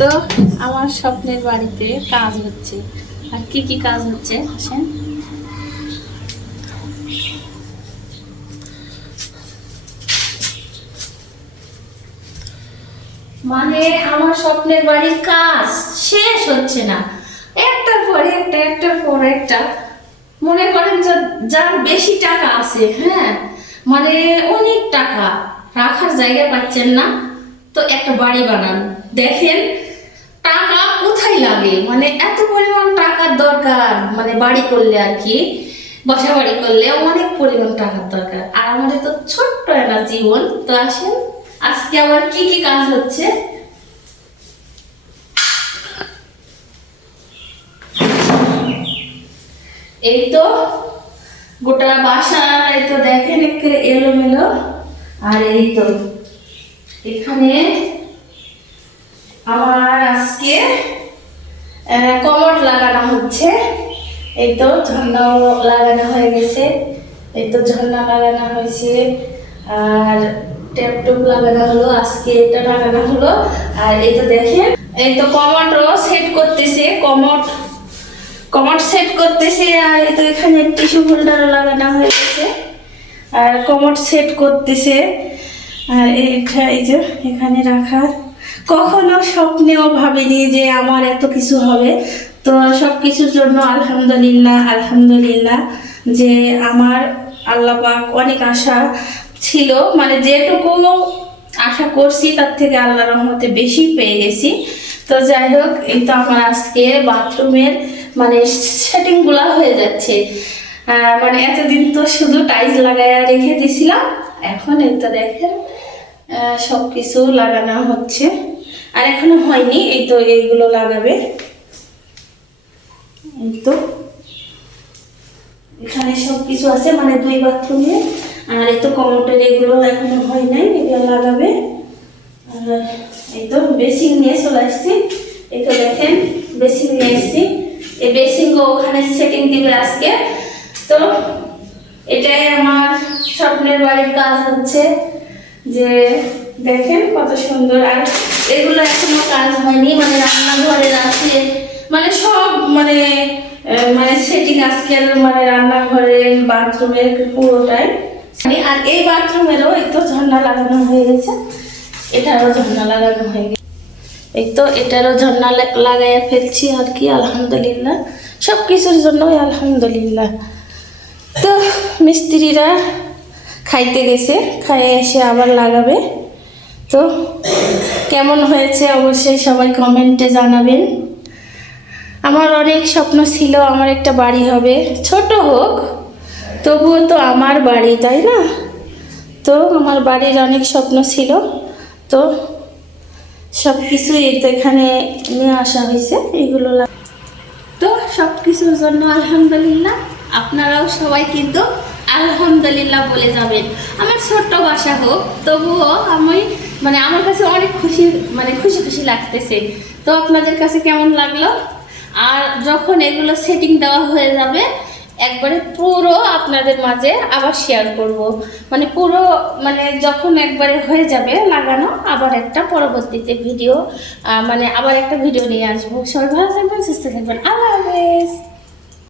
তো আমার স্বপ্নের বাড়িতে কাজ হচ্ছে। আর কি কি কাজ হচ্ছে আসেন। মানে আমার স্বপ্নের বাড়ির কাজ শেষ হচ্ছে না, একটার পর একটা একটার পর একটা। মনে করেন যার বেশি টাকা আছে, হ্যাঁ মানে অনেক টাকা, রাখার জায়গা পাচ্ছেন না, তো একটা বাড়ি বানান। দেখেন টাকা কোথায় লাগে, মানে এত পরিমাণ টাকার দরকার, মানে বাড়ি করলে আর কি, বাসা বাড়ি করলে অনেক পরিমাণ টাকার দরকার। আর আমাদের তো ছোট্ট একটা জীবন। তো আসেন আজকে আমার কি কি কাজ হচ্ছে। এই তো গোটা বাসা, এই তো দেখেন একটু এলোমেলো। আর এই তো এখানে আমার আজকে কমোড লাগানো হচ্ছে। এই তো ঝর্ণাও লাগানো হয়ে গেছে, এই তো ঝর্ণা লাগানো হয়েছে, আর ট্যাপ টুপ লাগানো হলো, আজকে এটা লাগানো হলো। আর এই তো দেখেন এই তো কমোডও সেট করতেছে, কমোড সেট করতেছে। আর এই তো এখানে টিস্যু হোল্ডারও লাগানো হয়ে গেছে, আর কমোড সেট করতেছে। আর এইটা এই যে এখানে রাখার, কখনো স্বপ্নেও ভাবিনি যে আমার এত কিছু হবে। তো সব কিছুর জন্য আলহামদুলিল্লাহ, আলহামদুলিল্লাহ যে আমার আল্লাহ পাক অনেক আশা ছিল, মানে যেটুকু আশা করছি তার থেকে আল্লাহর রহমতে বেশি পেয়ে গেছি। তো যাই হোক, এই তো আমার আজকে বাথরুমের মানে সেটিংগুলো হয়ে যাচ্ছে। মানে এতদিন তো শুধু টাইলস লাগায় রেখে দিয়েছিলাম, এখন এই তো দেখেন সব কিছু লাগানো হচ্ছে। আর এখনো হয়নি, এই তো এইগুলো লাগাবে। এই তো এখানে সব কিছু আছে, মানে 2 বাথরুমে। আর এই তো কমোডের এগুলো এখনো হয় নাই, এগুলো লাগাবে। আর এই তো বেসিং নিয়ে চলে আসছি, এই তো দেখেন বেসিং নিয়ে আসছি। এই বেসিংও ওখানে সেটিং দিবে আজকে। তো এটাই আমার স্বপ্নের বাড়ির কাজ হচ্ছে, যে দেখেন কত সুন্দর। আর এগুলো এখনো কাজ হয়নি, মানে রান্নাঘরের আছে, মানে সব মানে মানে সেটিং আজকের, মানে রান্নাঘরের বাথরুমের পুরোটাই। আর এই বাথরুমেরও এই তো ঝর্ণা লাগানো হয়ে গেছে, এটারও ঝর্ণা লাগানো হয়ে গেছে। এই তো এটারও ঝর্ণা লাগাইয়া ফেলছি আর কি, আলহামদুলিল্লাহ সব কিছুর জন্যই আলহামদুলিল্লাহ। তো মিস্ত্রিরা খাইতে গেছে, খাইয়ে এসে আবার লাগাবে। তো কেমন হয়েছে অবশ্যই সবাই কমেন্টে জানাবেন। আমার অনেক স্বপ্ন ছিল আমার একটা বাড়ি হবে, ছোট হোক তবুও তো আমার বাড়ি, তাই না? তো আমার বাড়ির অনেক স্বপ্ন ছিল, তো সব কিছুই তো এখানে নিয়ে আসা হয়েছে এইগুলো। তো সব কিছুর জন্য আলহামদুলিল্লাহ। আপনারাও সবাই কিন্তু আলহামদুলিল্লাহ বলে যাবেন। আমার ছোট্ট বাসা হোক তবুও আমি মানে আমার কাছে অনেক খুশি, মানে খুশি খুশি লাগতেছে। তো আপনাদের কাছে কেমন লাগলো? আর যখন এগুলো সেটিং দেওয়া হয়ে যাবে একবারে পুরো আপনাদের মাঝে আবার শেয়ার করব, মানে পুরো মানে যখন একবারে হয়ে যাবে লাগানো, আবার একটা পরবর্তীতে ভিডিও, মানে আবার একটা ভিডিও নিয়ে আসবো। সবাই ভালো থাকবেন, সুস্থ থাকবেন, আল্লাহ হাফেজ।